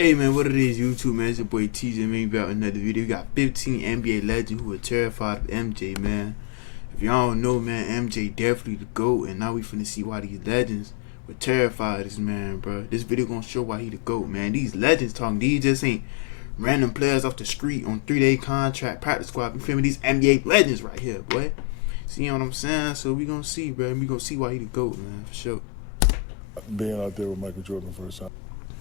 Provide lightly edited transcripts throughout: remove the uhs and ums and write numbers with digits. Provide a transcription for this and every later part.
Hey man, what it is, YouTube man? It's your boy TJ, man. Back with another video. We got 15 NBA legends who are terrified of MJ, man. If y'all don't know, man, MJ definitely the GOAT, and now we finna see why these legends were terrified of this man, bro. This video gonna show why he the GOAT, man. These legends talking, these just ain't random players off the street on 3-day contract, practice squad. You feel me? These NBA legends right here, boy. See what I'm saying? So we gonna see, bro. We gonna see why he the GOAT, man, for sure. Being out there with Michael Jordan for the first time.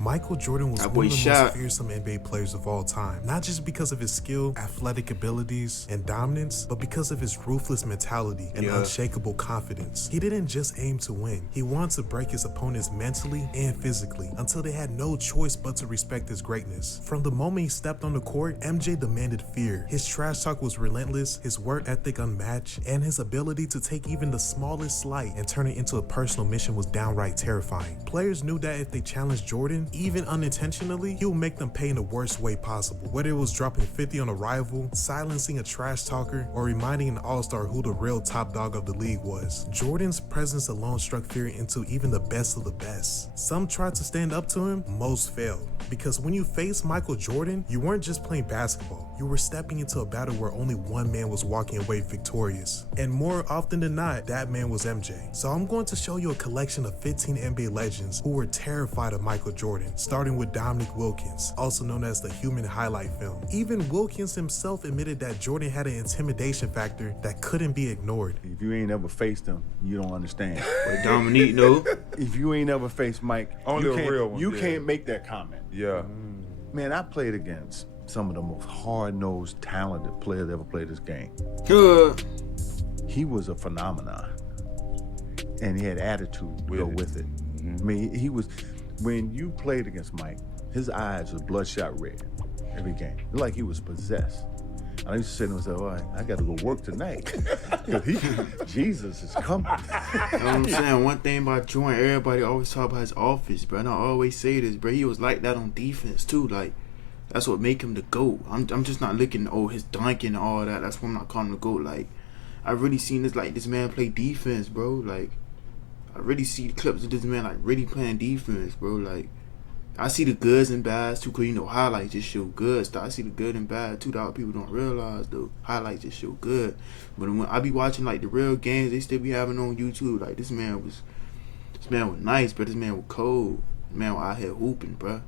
Michael Jordan was That one boy of the shot. most fearsome NBA players of all time, not just because of his skill, athletic abilities, and dominance, but because of his ruthless mentality and unshakable confidence. He didn't just aim to win. He wanted to break his opponents mentally and physically until they had no choice but to respect his greatness. From the moment he stepped on the court, MJ demanded fear. His trash talk was relentless, his work ethic unmatched, and his ability to take even the smallest slight and turn it into a personal mission was downright terrifying. Players knew that if they challenged Jordan, even unintentionally, he would make them pay in the worst way possible. Whether it was dropping 50 on a rival, silencing a trash talker, or reminding an all-star who the real top dog of the league was. Jordan's presence alone struck fear into even the best of the best. Some tried to stand up to him, most failed. Because when you faced Michael Jordan, you weren't just playing basketball. You were stepping into a battle where only one man was walking away victorious. And more often than not, that man was MJ. So I'm going to show you a collection of 15 NBA legends who were terrified of Michael Jordan, starting with Dominique Wilkins, also known as the human highlight film. Even Wilkins himself admitted that Jordan had an intimidation factor that couldn't be ignored. If you ain't ever faced him, you don't understand. But Dominique, though. If you ain't ever faced Mike, Only you a can't, real one, you yeah. can't make that comment. Yeah. Man, I played against some of the most hard-nosed, talented players that ever played this game. Good. He was a phenomenon, and he had attitude to go with it. I mean, he was, when you played against Mike, his eyes were bloodshot red every game. It was like he was possessed. I used to say to myself, all right, I got to go work tonight. Jesus is coming. You know what I'm saying? One thing about Jordan, everybody always talk about his offense, bro. And I always say this, bro. He was like that on defense, too. Like, that's what make him the GOAT. I'm just not looking, his dunking and all that. That's why I'm not calling him the GOAT. Like, I really seen this man play defense, bro. Like, I really see the clips of this man, like, really playing defense, bro. Like, I see the goods and bads, too, because, highlights just show good stuff. I see the good and bad, too, that people don't realize, though. Highlights just show good. But when I be watching, like, the real games they still be having on YouTube, like, this man was nice, but this man was cold. This man was out here hooping, bro.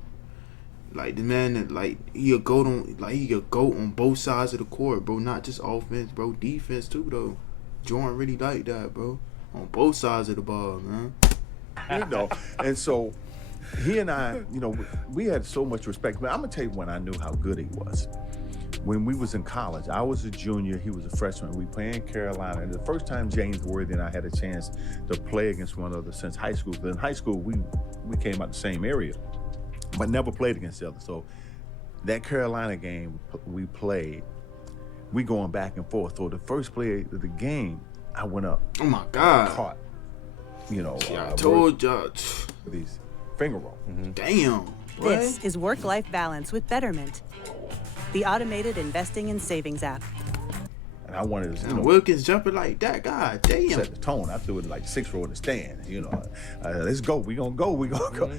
Like, the man that, like, he a goat on both sides of the court, bro. Not just offense, bro. Defense, too, though. Jordan really like that, bro. On both sides of the ball, man. And so he and I, we had so much respect. But I'm going to tell you when I knew how good he was. When we was in college, I was a junior, he was a freshman. We played in Carolina. And the first time James Worthy and I had a chance to play against one another since high school. But in high school, we came out the same area, but never played against each other. So that Carolina game we played, we going back and forth. So the first play of the game, I went up. Oh, my God. Caught, I told y'all. these finger roll. Damn. Boy. This is Work-Life Balance with Betterment, the automated investing and savings app. And I wanted to, Wilkins jumping like that, God damn. set the tone. I threw it like 6 row in the stand. Let's go. We gonna go.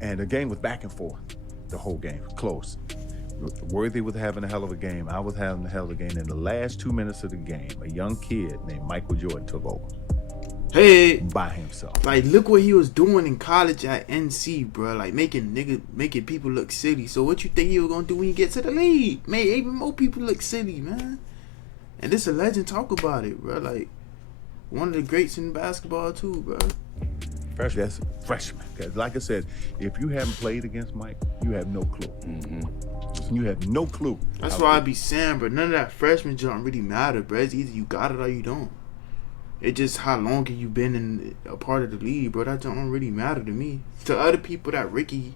And the game was back and forth. The whole game, close. Worthy was having a hell of a game. I was having a hell of a game. In the last 2 minutes of the game, a young kid named Michael Jordan took over. Hey, By himself. like, look what he was doing in college at NC, bro. Like, making people look silly. So what you think he was gonna do when he get to the league? Made even more people look silly, man. And this a legend talk about it, bro. Like, one of the greats in basketball too, bro. That's freshman. 'Cause like I said, if you haven't played against Mike, you have no clue. You have no clue. That's why I be saying, bro, none of that freshman jump really matter, bro. It's either you got it or you don't. It just how long have you been in a part of the league, bro. That don't really matter to me. To other people, that Ricky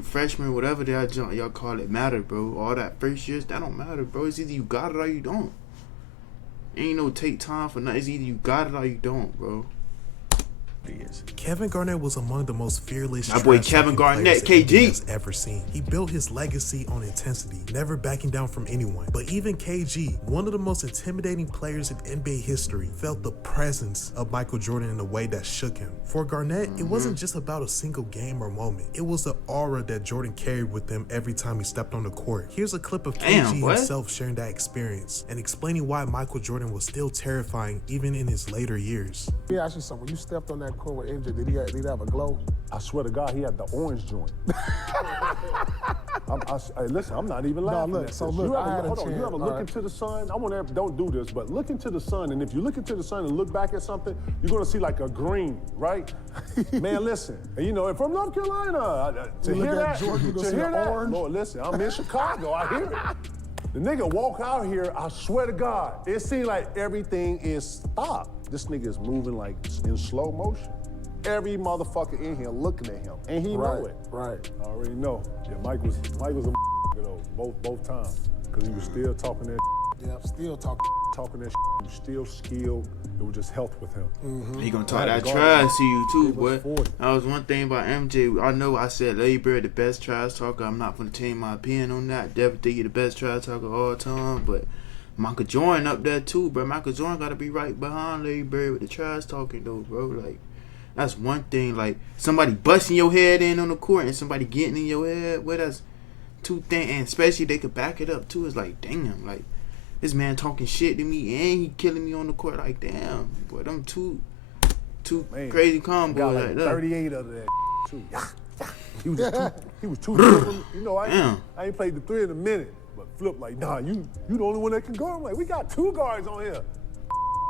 freshman, whatever that jump y'all call it, matter, bro. All that first years, that don't matter, bro. It's either you got it or you don't. Ain't no take time for nothing. It's either you got it or you don't, bro. is. Kevin Garnett was among the most fearless My boy trash Kevin talking Garnett, players the NBA KG. has ever seen. He built his legacy on intensity, never backing down from anyone. But even KG, one of the most intimidating players in NBA history, felt the presence of Michael Jordan in a way that shook him. For Garnett, it wasn't just about a single game or moment. It was the aura that Jordan carried with him every time he stepped on the court. Here's a clip of KG himself sharing that experience and explaining why Michael Jordan was still terrifying even in his later years. Let me ask you something. When you stepped on that court with MJ, did he have a glow? I swear to God, he had the orange joint. Hey, listen, I'm not even laughing. No, look, at so this. look, Hold on, you ever look into the sun? I want to don't do this, but look into the sun, and if you look into the sun and look back at something, you're gonna see like a green, right? Man, listen, and you know, from North Carolina, to hear that, Lord, listen, I'm in Chicago, I hear it. The nigga walk out here, I swear to God, it seems like everything is stopped. This nigga is moving like in slow motion. Every motherfucker in here looking at him, and he know it. Right. I already know. Yeah, Mike was a though, both times, because he was still talking that. Yeah, still talking that. He was still skilled. It was just health with him. He gonna talk that trash to you too, boy. 40. That was one thing about MJ. I know I said Larry Bird the best trash talker. I'm not gonna change my opinion on that. Definitely think he the best trash talker of all time, but Michael Jordan up there too, bro. Michael Jordan gotta be right behind Larry Bird with the trash talking though, bro. Like, that's one thing. Like, somebody busting your head in on the court and somebody getting in your head. Well, that's two things, and especially they could back it up too. It's like, damn, like, this man talking shit to me and he killing me on the court. Like, damn, boy, them two Man, crazy combos got like like that. 38 of that too. He was too different. You know, I ain't played the three in a minute, but Flip like, nah, you the only one that can guard. I'm like, we got two guards on here.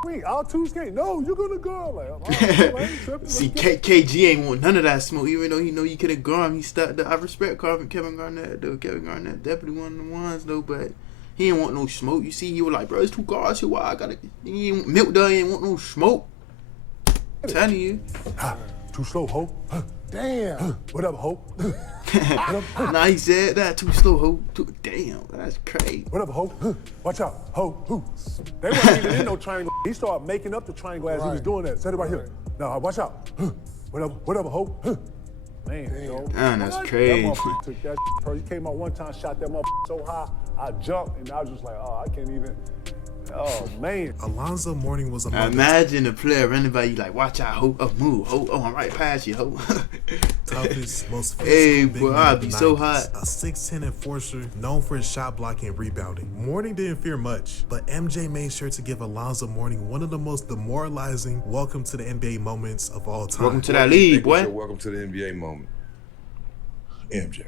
We our two skate. No, you're gonna guard. Like, I ain't tripping. See, KG ain't want none of that smoke, even though he know you could have gone. He stuck. I respect Kevin Garnett though. Kevin Garnett definitely one of the ones though, but he ain't want no smoke. You see, he was like, bro, it's two guards here. Why I gotta? He ain't milk dog. He ain't want no smoke. I'm telling you. Too slow, ho. Damn. What up, ho? Nah, he said that too slow. Ho. Damn, that's crazy. What up, ho? Watch out, ho, who? They weren't even in no triangle. He started making up the triangle as he was doing that. Said it right here. Now, watch out. What up, ho? Man, yo. Man, that's crazy. That motherfucker took that bro. He came out one time, shot that motherfucker so high, I jumped, and I was just like, oh, I can't even. Oh, man. Alonzo Mourning was among Imagine a player running by you like, watch out, ho, up, move, ho, oh, I'm right past you, ho. toughest, most physical Hey, big boy, men I'd of the be so 90s. hot. A 6'10" enforcer known for his shot blocking and rebounding. Mourning didn't fear much, but MJ made sure to give Alonzo Mourning one of the most demoralizing welcome to the NBA moments of all time. Welcome to that league, boy. Welcome to the NBA moment. MJ.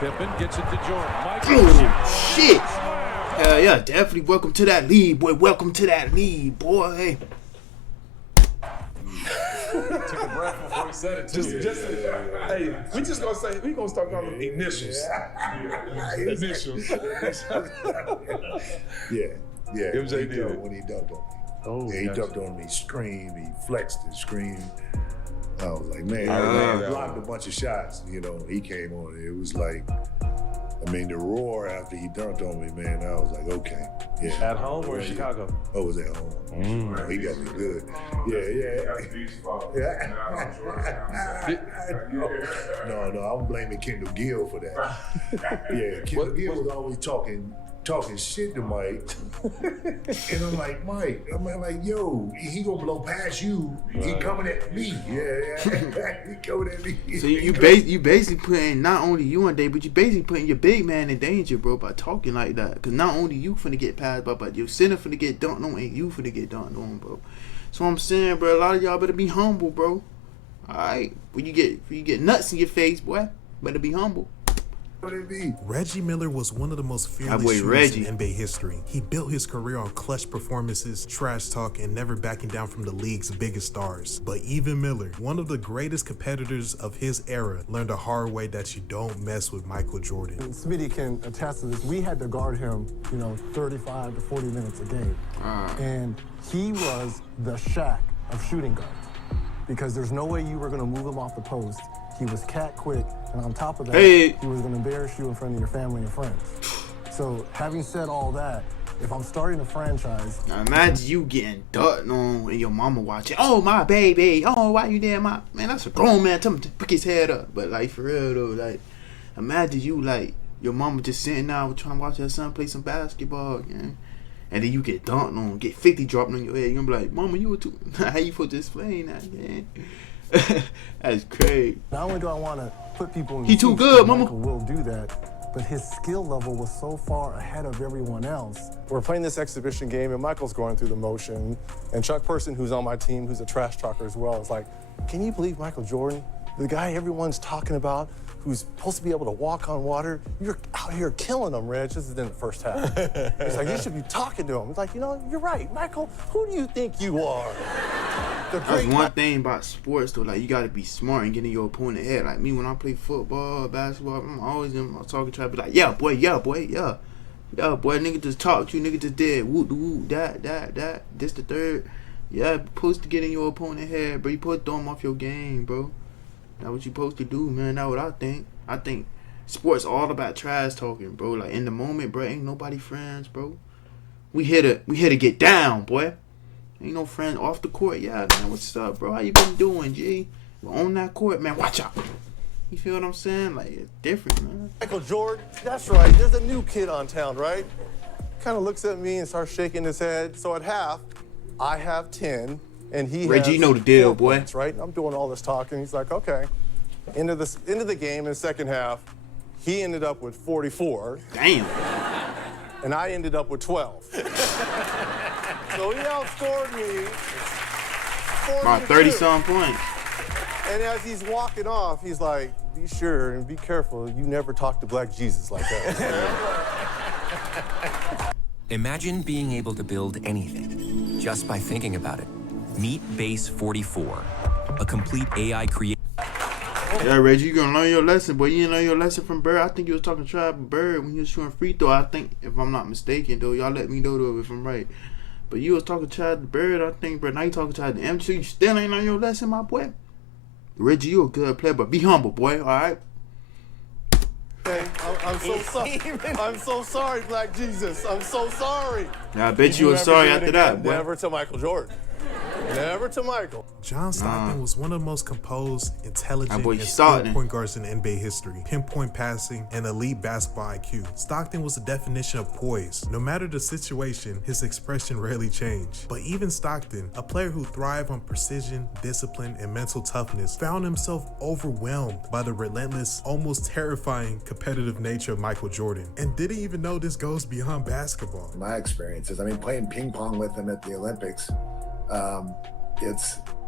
Pippen gets it to Jordan. Oh, shit. Hell yeah, definitely welcome to that league, boy. Welcome to that league, boy. Took a breath before he said it. Hey, we just gonna say we gonna start calling them initials. Initials. Yeah. MJ did it. When he dunked on me. Oh, Yeah, he gotcha. dunked on me, screamed, he flexed and screamed. I was like, man, I remember I that blocked one. a bunch of shots, you know, he came on. It was like, I mean, the roar after he dunked on me, man, I was like, okay. Yeah. At home or in Chicago? Oh, it was at home. Oh, he got me good. No, I'm blaming Kendall Gill for that. Yeah, Kendall Gill was always talking shit to Mike. And I'm like, Mike, I'm like, yo, he gonna blow past you. He coming at me. Yeah. He coming at me. So you basically putting not only you in danger, but you basically putting your big man in danger, bro, by talking like that. Because not only you finna get passed by, but your center finna get dunked on, and you finna get dunked on, bro. So I'm saying, bro, a lot of y'all better be humble, bro. All right, when you get nuts in your face, boy, better be humble. Reggie Miller was one of the most fearless boy shooters Reggie. in NBA history. He built his career on clutch performances, trash talk, and never backing down from the league's biggest stars. But even Miller, one of the greatest competitors of his era, learned a hard way that you don't mess with Michael Jordan. Smitty can attest to this. We had to guard him, 35 to 40 minutes a game. And he was the Shaq of shooting guards because there's no way you were going to move him off the post. He was cat quick, and on top of that, he was going to embarrass you in front of your family and friends. So having said all that, if I'm starting a franchise. Now imagine you getting ducked on and your mama watching. Oh, my baby. Oh, why you there, my man? That's a grown man. Tell him to pick his head up. But like for real though, like imagine you like your mama just sitting down trying to watch her son play some basketball, man. And then you get dunked on, get 50 dropped on your head. You gonna be like, Mama, you were too. How you supposed to explain that, man? That's crazy. Not only do I want to put people in he too good, Mama. Michael will do that, but his skill level was so far ahead of everyone else. We're playing this exhibition game, and Michael's going through the motion. And Chuck Person, who's on my team, who's a trash talker as well, is like, can you believe Michael Jordan, the guy everyone's talking about, who's supposed to be able to walk on water? You're out here killing him, Reg. This is in the first half. He's like, you should be talking to him. He's like, you know, you're right, Michael. Who do you think you are? That's one thing about sports, though. Like, you got to be smart and get in your opponent's head. Like me, when I play football or basketball, I'm always in my talking trap. Be like, yeah, boy, yeah, boy, nigga just talked to you, nigga just did whoop, whoop, that, this the third. Yeah, you're supposed to get in your opponent's head, bro. You supposed to throw him off your game, bro. That's what you supposed to do, man. That's what I think. I think sports all about trash talking, bro. Like in the moment, bro, ain't nobody friends, bro. We here to get down, boy. Ain't no friends off the court. Yeah, man, what's up, bro? How you been doing, G? We're on that court, man. Watch out. You feel what I'm saying? Like it's different, man. Michael Jordan, that's right. There's a new kid on town, right? Kind of looks at me and starts shaking his head. So at half, I have 10. And he Reggie, has you know the deal, 4 boy. points, right? I'm doing all this talking. He's like, okay. Into the game in the second half, he ended up with 44. Damn. And I ended up with 12. So he outscored me. About 30-something points. And as he's walking off, he's like, be sure and be careful. You never talk to Black Jesus like that. Imagine being able to build anything just by thinking about it. Meet Base 44, a complete AI creation. Yeah, Reggie, you gonna learn your lesson, boy. You didn't learn your lesson from Bird. I think you was talking trash with Bird when he was shooting free throw. I think, if I'm not mistaken, though, y'all let me know though if I'm right. But you was talking trash to Bird, I think, bro. Now you talking trash to MC. You still ain't learn your lesson, my boy. Reggie, you a good player, but be humble, boy. All right. Okay, I'm so sorry. I'm so sorry, Black Jesus. I'm so sorry. Yeah, I bet you were sorry after that, boy. Never to Michael Jordan. Never to Michael. John Stockton was one of the most composed, intelligent, and skilled point guards in NBA history. Pinpoint passing and elite basketball IQ. Stockton was the definition of poise. No matter the situation, his expression rarely changed. But even Stockton, a player who thrived on precision, discipline, and mental toughness, found himself overwhelmed by the relentless, almost terrifying competitive nature of Michael Jordan, and didn't even know this goes beyond basketball. My experiences, I mean, playing ping pong with him at the Olympics,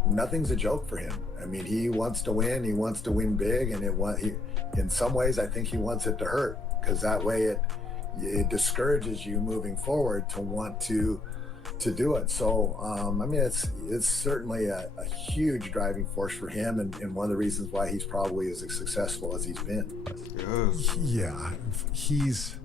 nothing's a joke for him. I mean, he wants to win. He wants to win big, and in some ways, I think he wants it to hurt, because that way it discourages you moving forward to want to do it. So, I mean, it's certainly a huge driving force for him, and one of the reasons why he's probably as successful as he's been. Yeah, he's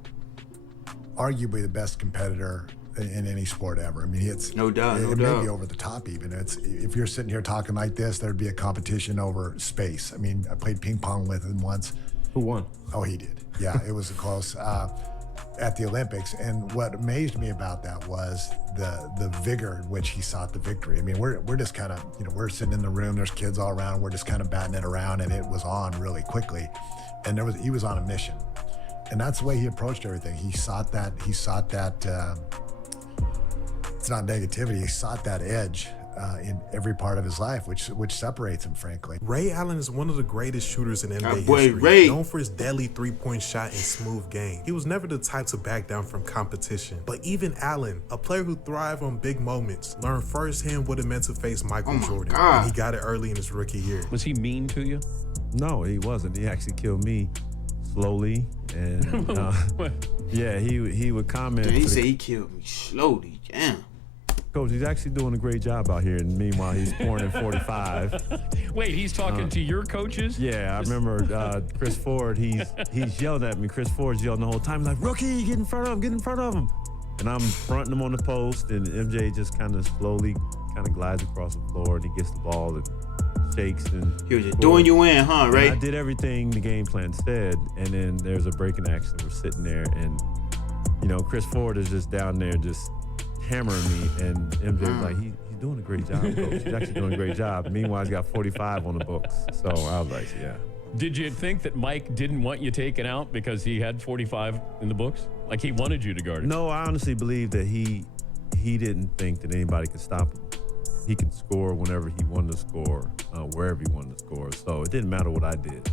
arguably the best competitor in any sport ever. I mean, it's no doubt. It may be over the top even. If you're sitting here talking like this, there'd be a competition over space. I mean, I played ping pong with him once. Who won? Oh, he did. Yeah, it was close at the Olympics. And what amazed me about that was the vigor in which he sought the victory. I mean, we're just kind of, we're sitting in the room. There's kids all around. We're just kind of batting it around, and it was on really quickly. And he was on a mission, and that's the way he approached everything. He sought that. It's not negativity. He sought that edge in every part of his life, which separates him, frankly. Ray Allen is one of the greatest shooters in NBA boy, history, Ray. known for his deadly three-point shot and smooth game. He was never the type to back down from competition. But even Allen, a player who thrived on big moments, learned firsthand what it meant to face Michael Jordan. God. And he got it early in his rookie year. Was he mean to you? No, he wasn't. He actually killed me slowly, and yeah, he would comment. He said he killed me slowly. Damn. Coach, he's actually doing a great job out here, and meanwhile, he's pouring in 45. Wait, he's talking to your coaches? Yeah, I remember Chris Ford, he's yelled at me. Chris Ford's yelling the whole time, like, rookie, get in front of him. And I'm fronting him on the post, and MJ just kind of slowly glides across the floor, and he gets the ball and shakes. And he was just doing you in, huh, right? I did everything the game plan said, and then there's a breaking action. We're sitting there, and Chris Ford is just down there just hammering me, and MJ's like, he's doing a great job, coach. He's actually doing a great job. Meanwhile, he's got 45 on the books. So I was like, yeah. Did you think that Mike didn't want you taken out because he had 45 in the books? Like he wanted you to guard it? No, I honestly believe that he didn't think that anybody could stop him. He could score whenever he wanted to score, wherever he wanted to score. So it didn't matter what I did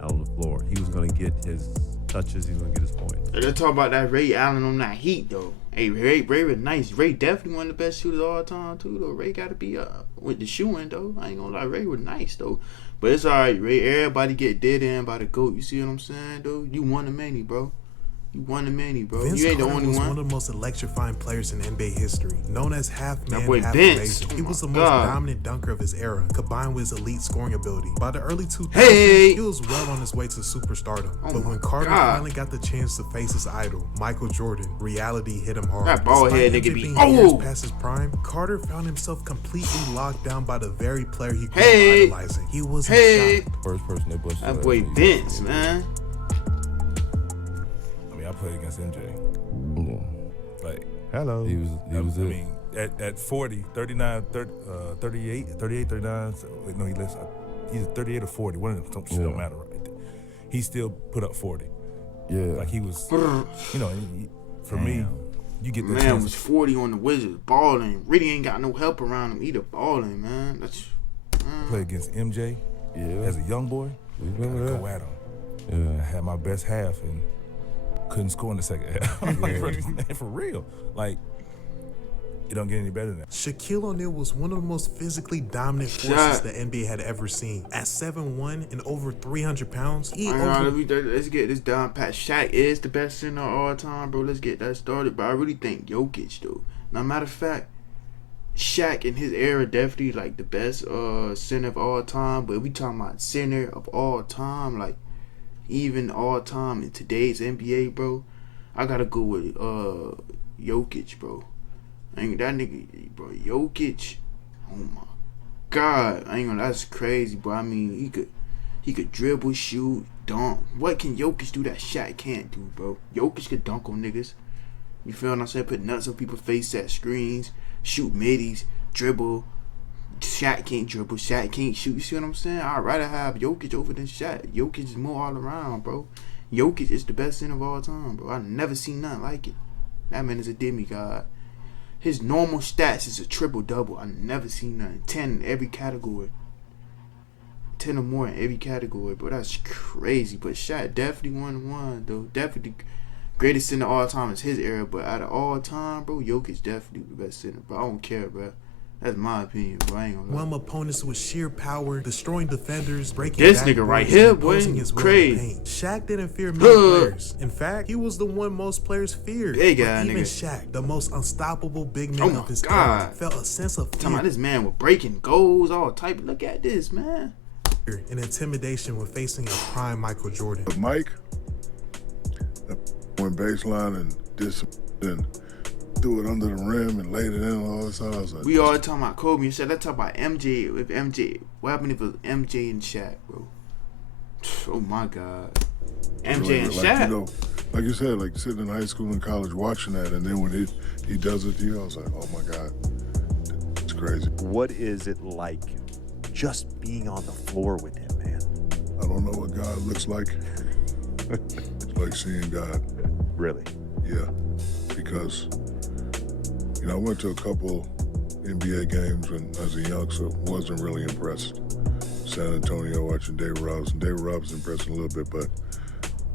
out on the floor. He was going to get his touches. He was going to get his points. Let's talk about that Ray Allen on that Heat, though. Hey, Ray was nice. Ray definitely one of the best shooters of all time, too, though. Ray got to be with the shooting, though. I ain't going to lie. Ray was nice, though. But it's all right, Ray. Everybody get dead in by the GOAT. You see what I'm saying, though? You won the many, bro. You won the many, bro. Vince you ain't the Carter only was one. one of the most electrifying players in NBA history. Known as half man, That boy half Vince. amazing. He was the Oh most my God. dominant dunker of his era, combined with his elite scoring ability. By the early 2000s, Hey! he was well on his way to superstardom. Oh But my when Carter God. finally got the chance to face his idol, Michael Jordan, reality hit him hard. That bald head Despite nigga MJ be- being Oh! years past his prime, Carter found himself completely locked down by the very player he grew Hey! up idolizing. He was Hey! in shock. First person they busted. That boy Vince, man. I mean, I played against MJ. Like, hello. He was I it. mean, at 40, 39, 38, 39. So, wait, no, he's either 38 or 40. One of them shit don't matter right there. He still put up 40. Yeah. Like he was, for me, you get the Man chance. was 40 on the Wizards, balling. Really ain't got no help around him either, balling, man. That's Play against MJ as a young boy. Remember Gotta that? go at him. Yeah. I had my best half and couldn't score in the second half. Like, for real. Like, it don't get any better than that. Shaquille O'Neal was one of the most physically dominant forces the NBA had ever seen. At 7'1" and over 300 pounds, let's get this down pat. Shaq is the best center of all time, bro. Let's get that started. But I really think Jokic, though. Now, matter of fact, Shaq in his era definitely like the best center of all time. But if we talking about center of all time, like even all time in today's NBA, bro, I gotta go with Jokic, bro. Ain't that nigga, bro? Jokic, oh my God, I ain't gonna. That's crazy, bro. I mean, he could dribble, shoot, dunk. What can Jokic do that Shaq can't do, bro? Jokic could dunk on niggas. You feel what I'm saying? Put nuts on people's face, set screens, shoot middies, dribble. Shaq can't dribble. Shaq can't shoot. You see what I'm saying? I'd rather have Jokic over than Shaq. Jokic is more all around, bro. Jokic is the best center of all time, bro. I've never seen nothing like it. That man is a demigod. His normal stats is a triple-double. I've never seen nothing. 10 in every category. 10 or more in every category, bro. That's crazy. But Shaq definitely won, though. Definitely the greatest center of all time is his era. But out of all time, bro, Jokic definitely the best center. But I don't care, bro. That's my opinion, bro. I ain't gonna lie. Whelm opponents with sheer power, destroying defenders, breaking This back nigga right boards, here, and boy, imposing his will in crazy. the paint. Shaq didn't fear many players. In fact, he was the one most players feared. Big But guy, even nigga. Shaq, the most unstoppable big Oh man my of his God. era, felt a sense of Talking about fear this man with breaking goals, all type. Look at this, man. and intimidation when facing a prime Michael Jordan. But Mike went baseline and did some and threw it under the rim and laid it in and all this. I was like, We all talking about Kobe and shit. Let's talk about MJ. If MJ, what happened if it was MJ and Shaq, bro? Oh my God, MJ and like, Shaq. you know, like you said, like sitting in high school and college watching that, and then when he does it to you, I was like, oh my God, it's crazy. What is it like just being on the floor with him, man? I don't know what God looks like. It's like seeing God. Really? Yeah, because I went to a couple NBA games when I was a youngster. Wasn't really impressed. San Antonio watching David Robinson. David Robinson impressed me a little bit, but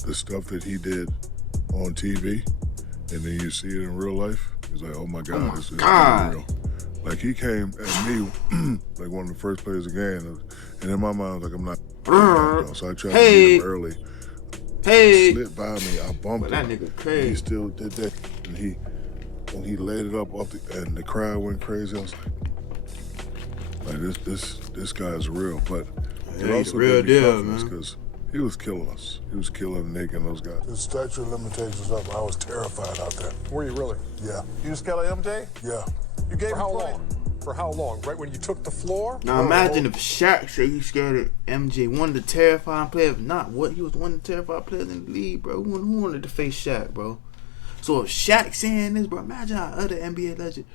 the stuff that he did on TV, and then you see it in real life, it's like, oh my God, this is real. Like he came at me like one of the first players of the game, and in my mind, I was like, I'm not. So I tried to beat him early. He slid by me, I bumped That him. nigga crazy. He still did that, and he laid it up off and the crowd went crazy. I was like this guy's real, but Yeah, it he's also the real gave me deal, confidence man. because he was killing us. He was killing Nick and those guys. The statute of limitations up. I was terrified out there. Were you really? Yeah. You just got a MJ? Yeah. You gave For him how plenty- long? For how long? Right when you took the floor? Now imagine if Shaq said he's scared of MJ, one of the terrifying players. If not, what he was one of the terrifying players in the league, bro. Who wanted to face Shaq, bro? So if Shaq saying this, bro, imagine how other NBA legends.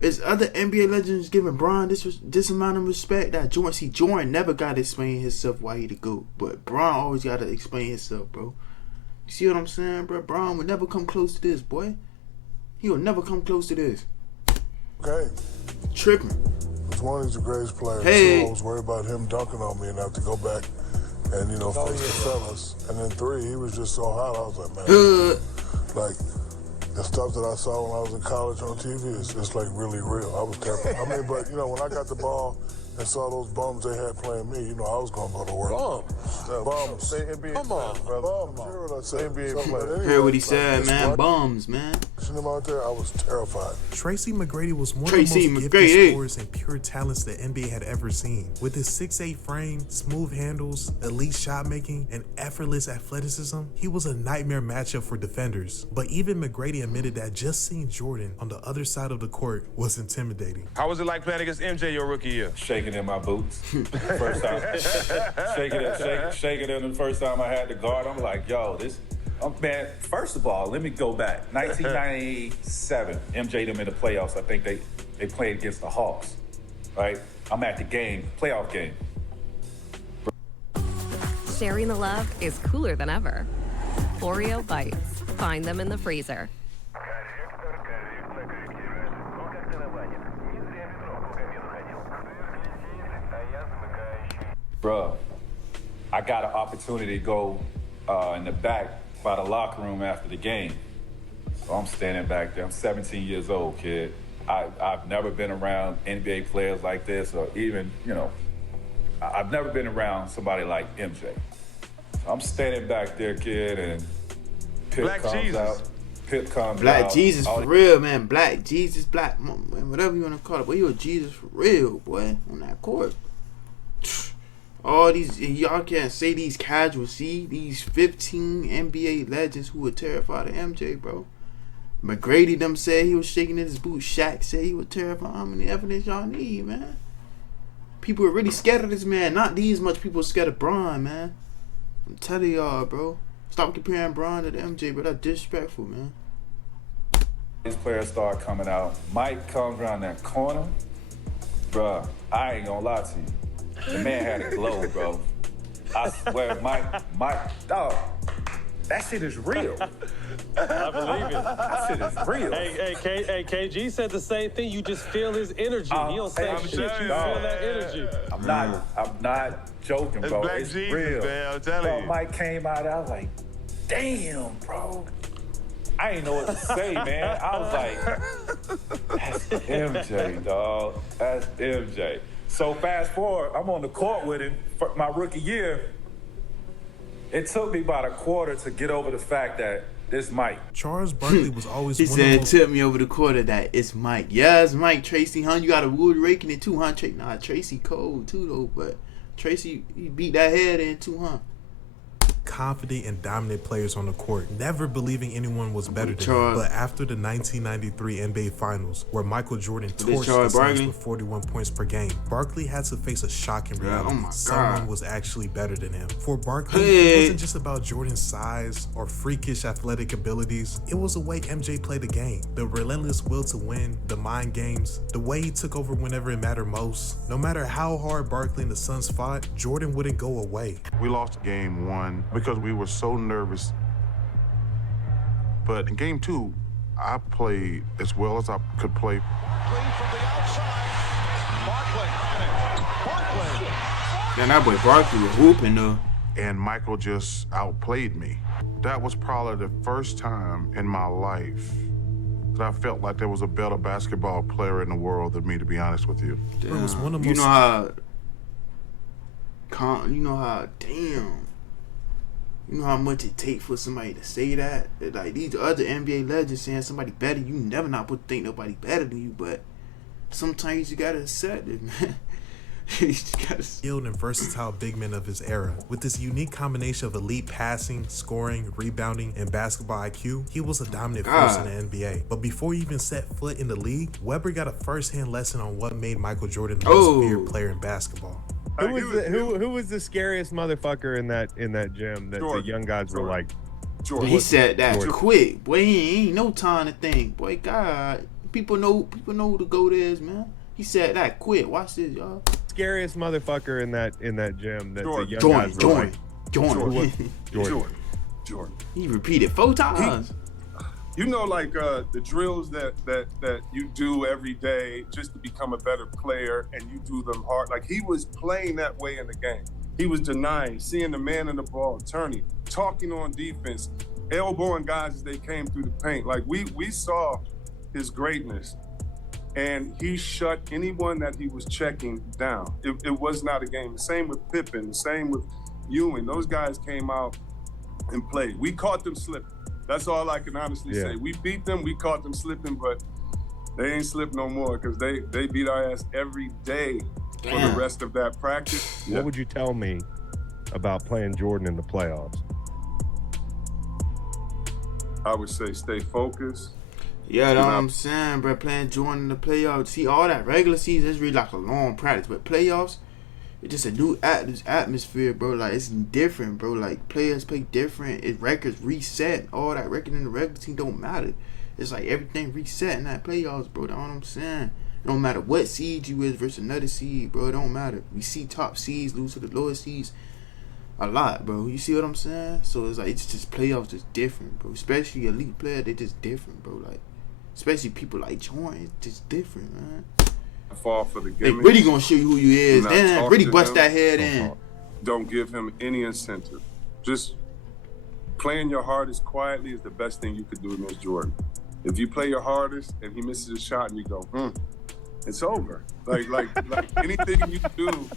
Is other NBA legends giving Bron this amount of respect that Jordan never got to explain himself why he the GOAT, but Bron always got to explain himself, bro. You see what I'm saying, bro? Bron would never come close to this, boy. He will never come close to this. Okay. Tripping. Because one, he's the greatest player. Hey. Two, I was worried about him dunking on me and I have to go back and, face the fellas. And then three, he was just so hot. I was like, man, like, the stuff that I saw when I was in college on TV is just like really real. I was terrified. I mean, but when I got the ball and saw those bums they had playing me, I was gonna go to work. Bums. Say NBA. Come on, brother. Bums. You hear what I said? NBA player. Hear what he said, man. Bums, man. Seeing him out there, I was terrified. Tracy McGrady was one of the most gifted scorers and pure talents the NBA had ever seen. With his 6'8" frame, smooth handles, elite shot making, and effortless athleticism, he was a nightmare matchup for defenders. But even McGrady admitted that just seeing Jordan on the other side of the court was intimidating. How was it like playing against MJ your rookie year? Shaking in my boots. First time. shaking in the first time I had to guard. I'm like, yo, this. Man, first of all, let me go back. 1997, MJ them in the playoffs. I think they played against the Hawks, right? I'm at the game, playoff game. Sharing the love is cooler than ever. Oreo Bites. Find them in the freezer. Bruh, I got an opportunity to go in the back by the locker room after the game. So I'm standing back there. I'm 17 years old, kid. I've never been around NBA players like this, or even, I've never been around somebody like MJ. So I'm standing back there, kid, and Pip Black comes Jesus. out. Pip comes Black out. Jesus for real, man. Black Jesus, black, whatever you want to call it. Boy, you a Jesus for real, boy, on that court. All these, y'all can't say these casuals. See, these 15 NBA legends who were terrified of MJ, bro. McGrady them said he was shaking in his boots. Shaq said he was terrified. How many evidence y'all need, man? People are really scared of this man. Not these much people scared of Bron, man. I'm telling y'all, bro. Stop comparing Bron to the MJ, bro. That's disrespectful, man. These players start coming out. Mike comes around that corner. Bruh, I ain't gonna lie to you. The man had a glow, bro. I swear, Mike, dog, that shit is real. I believe it. That shit is real. Hey, KG said the same thing. You just feel his energy. He don't say shit. You feel that energy. I'm not joking, bro. Black It's Jesus, real. man, I'm telling you. Mike came out, I was like, damn, bro. I ain't know what to say, man. I was like, that's MJ, dog. That's MJ. So fast forward, I'm on the court with him for my rookie year. It took me about a quarter to get over the fact that it's Mike. Charles Barkley was always He one said of it those... took me over the quarter that it's Mike. Yeah, it's Mike. Tracy, huh? You got a wood raking it too, huh? Tracy cold too, though. But Tracy, he beat that head in too, huh? confident and dominant players on the court, never believing anyone was better than him. But after the 1993 NBA Finals, where Michael Jordan torched the Suns with 41 points per game, Barkley had to face a shocking reality. Someone was actually better than him. For Barkley, it wasn't just about Jordan's size or freakish athletic abilities. It was the way MJ played the game, the relentless will to win, the mind games, the way he took over whenever it mattered most. No matter how hard Barkley and the Suns fought, Jordan wouldn't go away. We lost game one because we were so nervous. But in game two, I played as well as I could play. Man, that boy Barkley was hooping though. And Michael just outplayed me. That was probably the first time in my life that I felt like there was a better basketball player in the world than me, to be honest with you. It was one of the You most... know how much it takes for somebody to say that? Like these other NBA legends saying somebody better, you never not put think nobody better than you, but sometimes you gotta accept it, man. You just gotta skilled and versatile big men of his era. With this unique combination of elite passing, scoring, rebounding, and basketball IQ, he was a dominant force in the NBA. But before he even set foot in the league, Webber got a first-hand lesson on what made Michael Jordan the most feared player in basketball. Who was the scariest motherfucker in that gym that the young guys were like, Jordan. He said that Jordan. quick, boy. He ain't no time to think, boy. God, people know who the GOAT is, man. He said that quick. Watch this, y'all. Scariest motherfucker in that gym. That's a young Jordan. He repeated 4 times. You know, like the drills that you do every day just to become a better player, and you do them hard. Like he was playing that way in the game. He was denying, seeing the man in the ball, turning, talking on defense, elbowing guys as they came through the paint. Like we saw his greatness, and he shut anyone that he was checking down. It was not a game. The same with Pippen, the same with Ewing. Those guys came out and played. We caught them slipping. That's all I can honestly say. We beat them, we caught them slipping, but they ain't slip no more because they beat our ass every day for the rest of that practice. What would you tell me about playing Jordan in the playoffs? I would say stay focused. Yeah, that's what I'm saying, bro. Playing Jordan in the playoffs. See, all that regular season is really like a long practice, but playoffs, it's just a new atmosphere, bro. Like, it's different, bro. Like, players play different. It records reset. All that record in the regular team don't matter. It's like everything reset in that playoffs, bro. That's what I'm saying. It don't matter what seed you is versus another seed, bro. It don't matter. We see top seeds lose to the lower seeds a lot, bro. You see what I'm saying? So it's like, it's just playoffs just different, bro. Especially elite player, they just different, bro. Like, especially people like Jordan, it's just different, man. Fall for the They gimmick. really gonna show you who you is. Do not Damn, talk really to bust him. that head in. Don't give him any incentive. Just playing your hardest quietly is the best thing you could do against Jordan. If you play your hardest and he misses a shot and you go, it's over. Like anything you do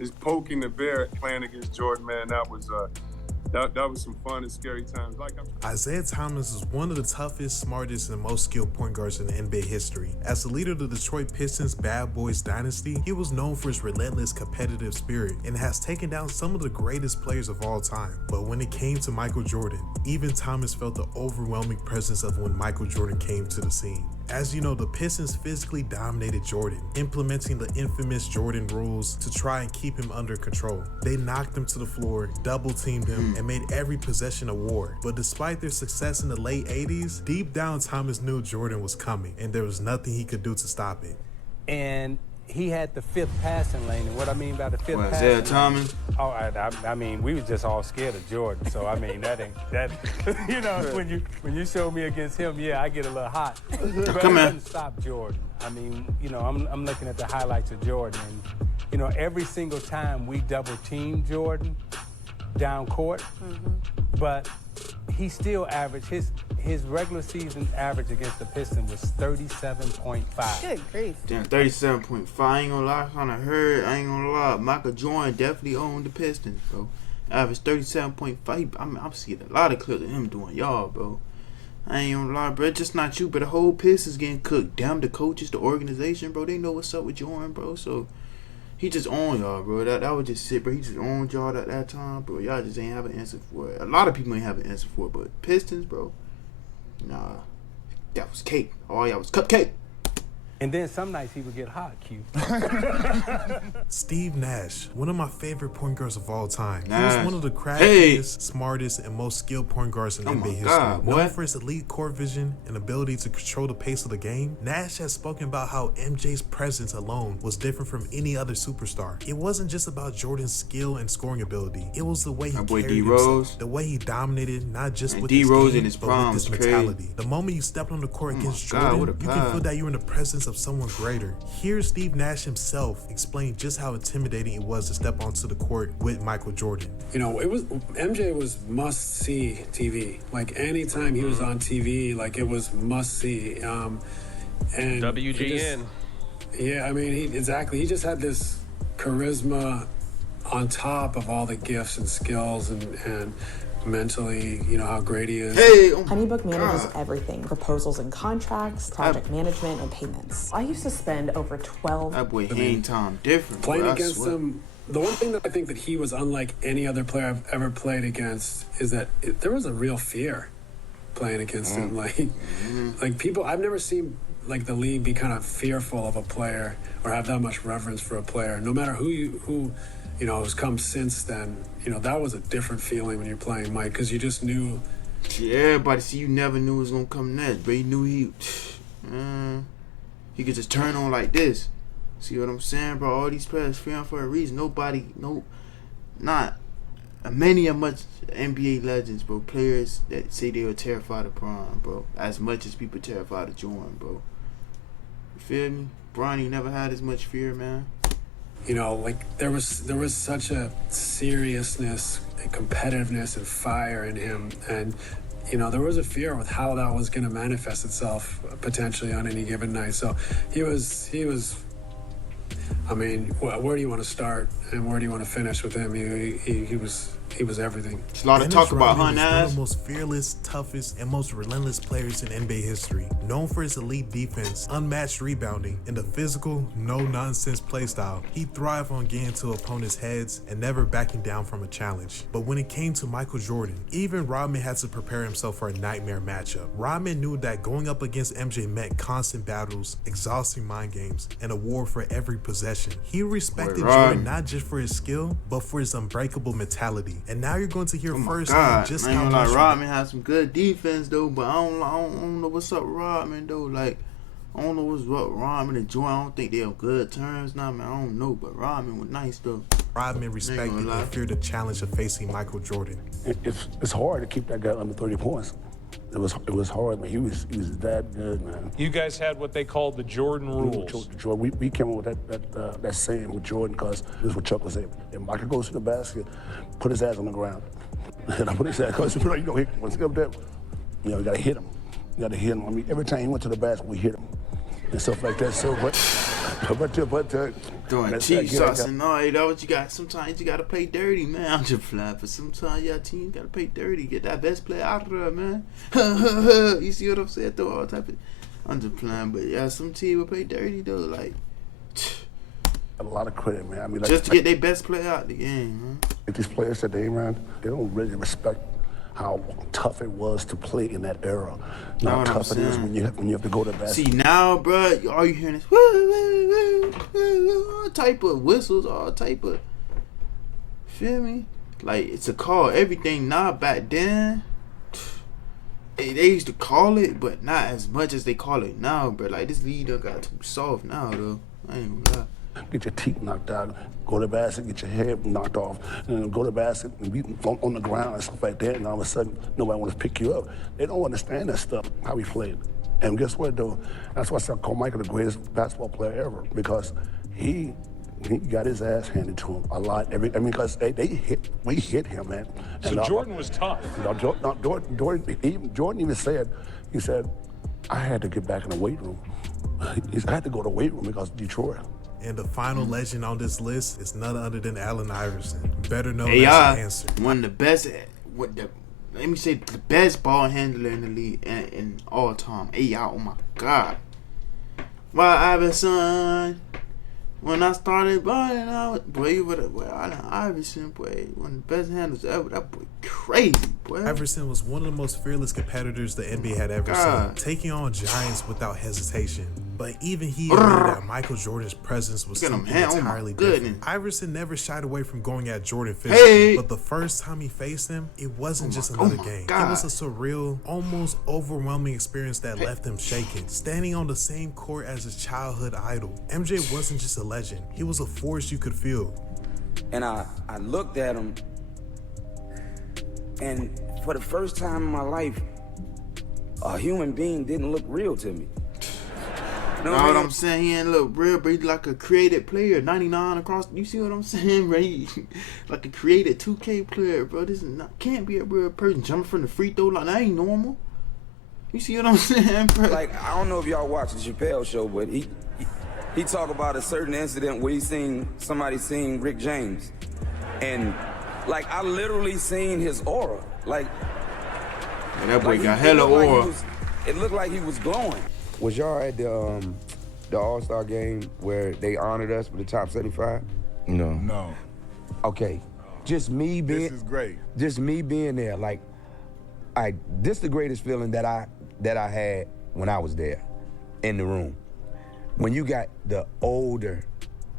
is poking the bear playing against Jordan, man. That was some fun and scary times. Isaiah Thomas is one of the toughest, smartest, and most skilled point guards in NBA history. As the leader of the Detroit Pistons Bad Boys dynasty, he was known for his relentless competitive spirit and has taken down some of the greatest players of all time. But when it came to Michael Jordan, even Thomas felt the overwhelming presence of when Michael Jordan came to the scene. As you know, the Pistons physically dominated Jordan, implementing the infamous Jordan rules to try and keep him under control. They knocked him to the floor, double-teamed him, and made every possession a war. But despite their success in the late 80s, deep down Thomas knew Jordan was coming, and there was nothing he could do to stop it. And he had the 5th passing lane, and what I mean by the 5th passing Isaiah lane... Thomas? Oh, I mean, we was just all scared of Jordan, so I mean, that, you know, when you show me against him, yeah, I get a little hot. But it doesn't stop Jordan. I mean, you know, I'm looking at the highlights of Jordan, and, you know, every single time we double-team Jordan down court, but he still averaged, his regular season average against the Pistons was 37.5. Good grief. Damn, 37.5. I ain't gonna lie, I ain't gonna lie. Michael Jordan definitely owned the Pistons, bro. Average 37.5. I'm seeing a lot of clips of him doing y'all, bro. I ain't gonna lie, bro. It's just not you, but the whole Pistons getting cooked. Damn, the coaches, the organization, bro. They know what's up with Jordan, bro. So he just owned y'all, bro. That was just sick, bro. He just owned y'all at that time, bro. Y'all just ain't have an answer for it. A lot of people ain't have an answer for it, but Pistons, bro. Nah, that was cake. All y'all was cupcake. And then some nights he would get hot, Q. Steve Nash, one of my favorite point guards of all time. He Nash. was one of the craftiest, smartest, and most skilled point guards in NBA history. God, boy. Known for his elite court vision and ability to control the pace of the game, Nash has spoken about how MJ's presence alone was different from any other superstar. It wasn't just about Jordan's skill and scoring ability. It was the way he carried himself, the way he dominated, not just with his D-Rose game, in his but prime with his was crazy. mentality. The moment you stepped on the court against God, what Jordan, a you can pass. feel that you're in the presence of someone greater. Here's Steve Nash himself explain just how intimidating it was to step onto the court with Michael Jordan. You know, MJ was must-see TV. Like, anytime he was on TV, like, it was must-see. And WGN. Yeah, I mean, he just had this charisma on top of all the gifts and skills and mentally, you know, how great he is. HoneyBook manages everything: proposals and contracts, project management, and payments. I used to spend over 12. That boy hang time different. Playing bro, I against swear. him, the one thing that I think that he was unlike any other player I've ever played against is that there was a real fear playing against him. Like people, I've never seen like the league be kind of fearful of a player or have that much reverence for a player, no matter who you know has come since then. You know, that was a different feeling when you're playing Mike, because you just knew See, everybody see you never knew it was gonna come next, but he knew he could just turn on like this. See what I'm saying, bro? All these players fearing for a reason. Not many of much NBA legends, bro. Players that say they were terrified of Bron, bro. As much as people terrified of Jordan, bro. You feel me? Bronny never had as much fear, man. You know, like there was such a seriousness and competitiveness and fire in him, and you know there was a fear with how that was going to manifest itself potentially on any given night. So he was. I mean, where do you want to start and where do you want to finish with him? He was everything. It's a lot of talk about Rodman was one Hunt of the most fearless, toughest, and most relentless players in NBA history. Known for his elite defense, unmatched rebounding, and the physical, no-nonsense play style, he thrived on getting to opponents' heads and never backing down from a challenge. But when it came to Michael Jordan, even Rodman had to prepare himself for a nightmare matchup. Rodman knew that going up against MJ meant constant battles, exhausting mind games, and a war for every possession. He respected Jordan not just for his skill, but for his unbreakable mentality. And now you're going to hear firsthand just how much Rodman has some good defense though, but I don't know what's up with Rodman though. Like I don't know what's up with Rodman and Jordan. I don't think they have good terms now, man. I don't know, but Rodman was nice though. Rodman respected and feared the challenge of facing Michael Jordan. It's hard to keep that guy under 30 points. It was hard, man. He was that good, man. You guys had what they called the Jordan rules. We came up with that saying with Jordan because this is what Chuck was saying. If Michael goes to the basket, put his ass on the ground. And I put his ass, because you know, once he get up there, you know, you gotta hit him. You gotta hit him. I mean, every time he went to the basket, we hit him. And stuff like that. So, doing cheap shots and all that what you got. Sometimes you gotta play dirty, man. I'm just flying, but sometimes your team gotta play dirty. Get that best player out of there, man. You see what I'm saying? Throw all type of. I'm just playing, but yeah, some team will play dirty though. Like a lot of credit, man. I mean, just to get their best player out the game, man. Like these players that they ran, they don't really respect how tough it was to play in that era. How tough it is when you have to go to basket. See now, bro, all you hearing is all type of whistles, all type of. Feel me? Like it's a call. Everything now. Back then, they used to call it, but not as much as they call it now, bro. Like this league done got too soft now, though. I ain't gonna lie. Get your teeth knocked out, go to the basket, get your head knocked off, and then go to the basket and be on the ground and stuff like that, and all of a sudden, nobody wants to pick you up. They don't understand that stuff, how we played. And guess what, though? That's why I call Michael the greatest basketball player ever, because he got his ass handed to him a lot. Because we hit him, man. So Jordan was tough. Jordan even said, I had to get back in the weight room. I had to go to the weight room because of Detroit. And the final legend on this list is none other than Allen Iverson, better known as the Answer. One of the best, let me say the best ball handler in the league in all time. AI, oh my God. Why Iverson? When I started balling out, Allen Iverson, boy, one of the best handlers ever. That boy crazy, boy. Iverson was one of the most fearless competitors the NBA had ever seen, taking on giants without hesitation. But even he admitted that Michael Jordan's presence was something entirely different. Iverson never shied away from going at Jordan physically, but the first time he faced him, it wasn't just another game. It was a surreal, almost overwhelming experience that left him shaking. Standing on the same court as his childhood idol, MJ wasn't just a legend. He was a force you could feel. And I looked at him, and for the first time in my life, a human being didn't look real to me. You know what I'm saying? He ain't look real, but he's like a created player. 99 across. You see what I'm saying, right? Like a created 2K player, bro. This is can't be a real person jumping from the free throw line. That ain't normal. You see what I'm saying, bro? Like, I don't know if y'all watch the Chappelle show, but he talk about a certain incident where he seen somebody seen Rick James, and like I literally seen his aura. Like, and that boy got hella aura. It looked like he was glowing. Was y'all at the All-Star game where they honored us with the top 75? No. Okay. Just me being. This is great. Just me being there. Like, this is the greatest feeling that I had when I was there, in the room. When you got the older,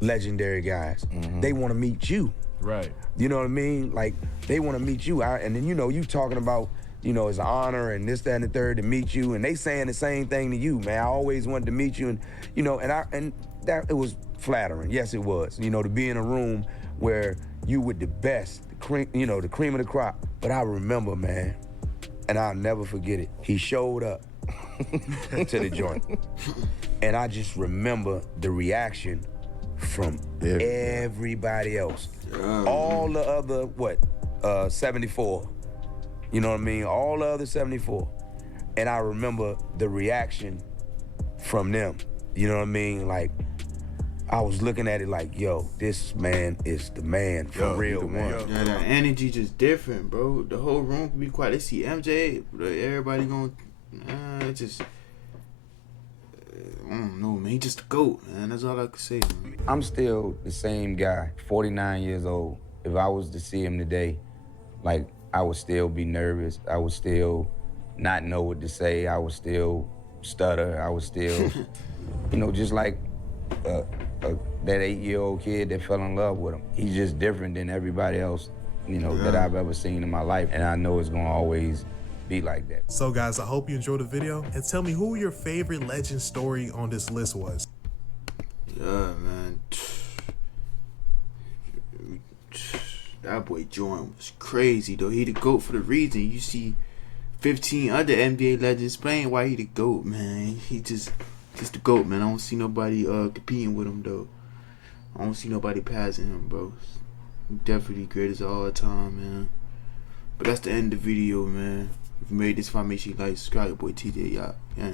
legendary guys, they want to meet you. Right. You know what I mean? Like, they want to meet you. And then, you know, you talking about you know, it's an honor and this, that, and the third to meet you. And they saying the same thing to you, man. I always wanted to meet you. And, you know, and that it was flattering. Yes, it was. You know, to be in a room where you with the best, the cream of the crop. But I remember, man, and I'll never forget it. He showed up to the joint. And I just remember the reaction from everybody else. All the other, 74. You know what I mean? All the other 74. And I remember the reaction from them. You know what I mean? Like, I was looking at it like, yo, this man is the man for real, man. Yeah, that energy just different, bro. The whole room can be quiet. They see MJ, everybody going, it just, I don't know, man. He just the GOAT, man. That's all I can say, man. I'm still the same guy, 49 years old. If I was to see him today, like, I would still be nervous. I would still not know what to say. I would still stutter. I would still, you know, just like that 8-year-old kid that fell in love with him. He's just different than everybody else, you know, that I've ever seen in my life. And I know it's gonna always be like that. So guys, I hope you enjoyed the video and tell me who your favorite legend story on this list was. Yeah, man. That boy Jordan was crazy, though. He the GOAT for the reason. You see 15 other NBA legends playing why he the GOAT, man. He just the GOAT, man. I don't see nobody competing with him, though. I don't see nobody passing him, bro. Definitely greatest of all time, man. But that's the end of the video, man. If you made this far, make sure you like, subscribe, your boy TJ, y'all. Yeah.